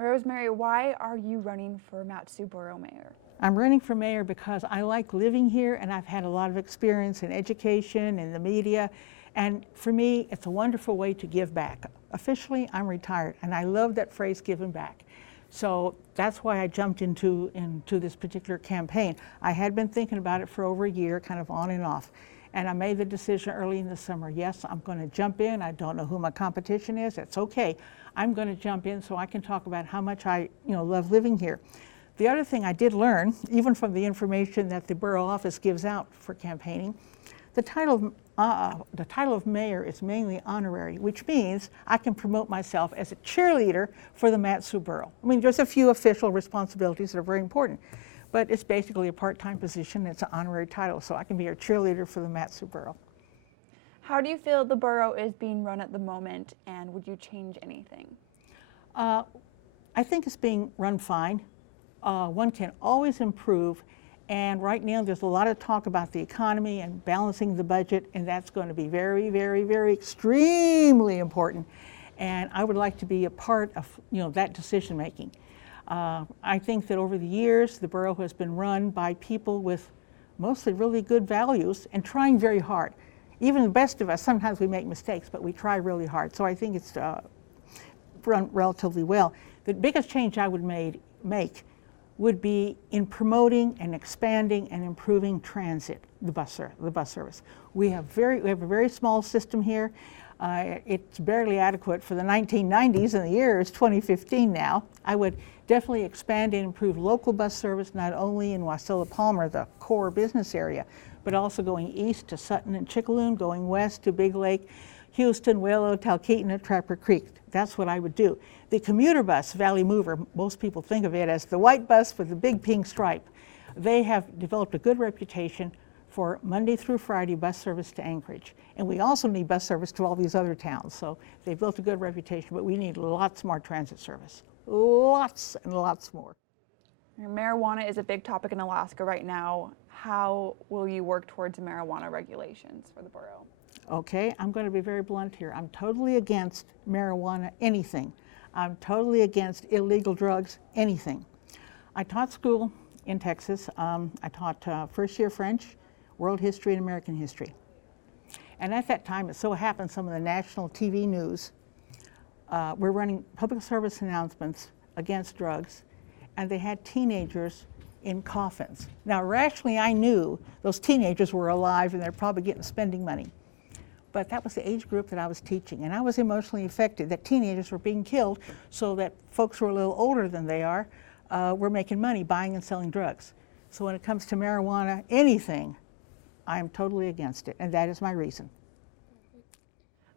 Rosemary, why are you running for MatSu Borough Mayor? I'm running for mayor because I like living here and I've had a lot of experience in education and the media. And for me, it's a wonderful way to give back. Officially, I'm retired and I love that phrase, giving back. So that's why I jumped into this particular campaign. I had been thinking about it for over a year, kind of on and off. And I made the decision early in the summer, yes, I'm going to jump in. I don't know who my competition is. It's okay. I'm going to jump in so I can talk about how much I love living here. The other thing I did learn, even from the information that the borough office gives out for campaigning, the title of mayor is mainly honorary, which means I can promote myself as a cheerleader for the MatSu Borough. I mean, there's a few official responsibilities that are very important, but it's basically a part-time position. It's an honorary title, so I can be a cheerleader for the MatSu Borough. How do you feel the borough is being run at the moment, and would you change anything? I think it's being run fine. One can always improve, and right now there's a lot of talk about the economy and balancing the budget, and that's going to be very, very, very extremely important. And I would like to be a part of that decision making. I think that over the years the borough has been run by people with mostly really good values and trying very hard. Even the best of us, sometimes we make mistakes, but we try really hard. So I think it's run relatively well. The biggest change I would make would be in promoting and expanding and improving transit, the bus service. We have a very small system here. It's barely adequate for the 1990s, and the year is 2015 now. I would definitely expand and improve local bus service, not only in Wasilla-Palmer, the core business area, but also going east to Sutton and Chickaloon, going west to Big Lake, Houston, Willow, Talkeetna, Trapper Creek. That's what I would do. The commuter bus, Valley Mover, most people think of it as the white bus with the big pink stripe. They have developed a good reputation for Monday through Friday bus service to Anchorage. And we also need bus service to all these other towns. So they've built a good reputation, but we need lots more transit service. Lots and lots more. Marijuana is a big topic in Alaska right now. How will you work towards marijuana regulations for the borough? Okay, I'm going to be very blunt here. I'm totally against marijuana, anything. I'm totally against illegal drugs, anything. I taught school in Texas. I taught first year French, world history, and American history. And at that time, it so happened some of the national TV news were running public service announcements against drugs, and they had teenagers in coffins. Now, rationally, I knew those teenagers were alive and they're probably spending money. But that was the age group that I was teaching, and I was emotionally affected that teenagers were being killed so that folks who are a little older than they are were making money buying and selling drugs. So when it comes to marijuana, anything, I am totally against it, and that is my reason.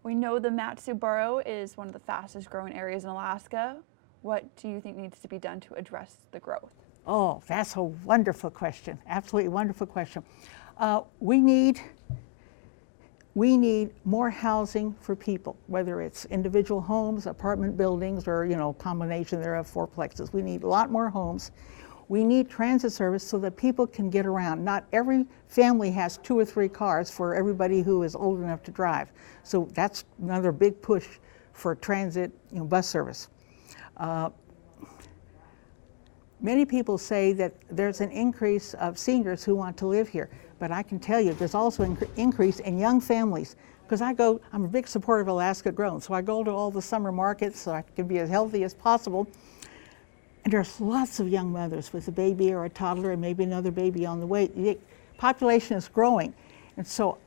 We know the MatSu Borough is one of the fastest growing areas in Alaska. What do you think needs to be done to address the growth? Oh, that's a wonderful question, absolutely wonderful question. We need more housing for people, whether it's individual homes, apartment buildings, or combination thereof, fourplexes. We need a lot more homes. We need transit service so that people can get around. Not every family has 2 or 3 cars for everybody who is old enough to drive. So that's another big push for transit, bus service. Many people say that there's an increase of seniors who want to live here, but I can tell you there's also an increase in young families, because I'm a big supporter of Alaska Grown, so I go to all the summer markets so I can be as healthy as possible. And there's lots of young mothers with a baby or a toddler and maybe another baby on the way. The population is growing, and so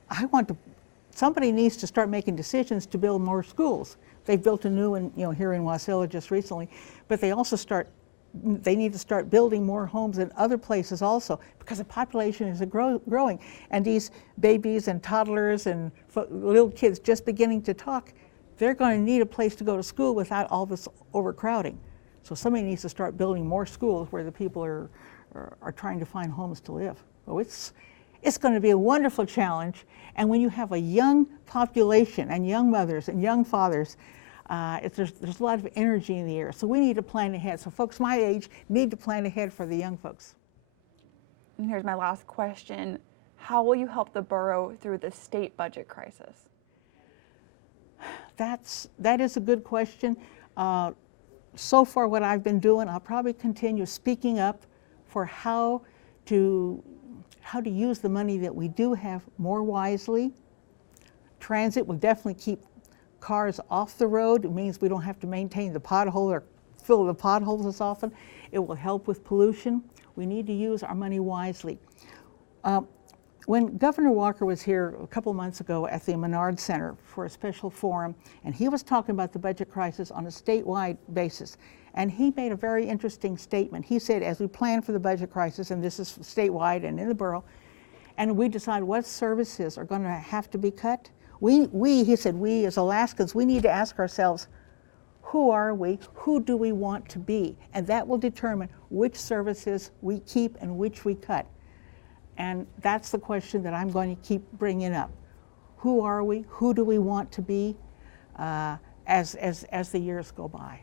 somebody needs to start making decisions to build more schools. They've built a new one, here in Wasilla just recently, but they need to start building more homes in other places also, because the population is growing, and these babies and toddlers and little kids just beginning to talk, they're going to need a place to go to school without all this overcrowding. So somebody needs to start building more schools where the people are trying to find homes to live. So it's going to be a wonderful challenge, and when you have a young population and young mothers and young fathers, there's a lot of energy in the air. So we need to plan ahead. So folks my age need to plan ahead for the young folks. And here's my last question. How will you help the borough through the state budget crisis? That is a good question. so far what I've been doing, I'll probably continue speaking up for how to use the money that we do have more wisely. Transit will definitely keep cars off the road. It means we don't have to maintain the pothole or fill the potholes as often. It will help with pollution. We need to use our money wisely. When Governor Walker was here a couple months ago at the Menard Center for a special forum, and he was talking about the budget crisis on a statewide basis, and he made a very interesting statement. He said, as we plan for the budget crisis, and this is statewide and in the borough, and we decide what services are going to have to be cut, he said, we as Alaskans, we need to ask ourselves, who are we? Who do we want to be? And that will determine which services we keep and which we cut. And that's the question that I'm going to keep bringing up. Who are we? Who do we want to be as the years go by?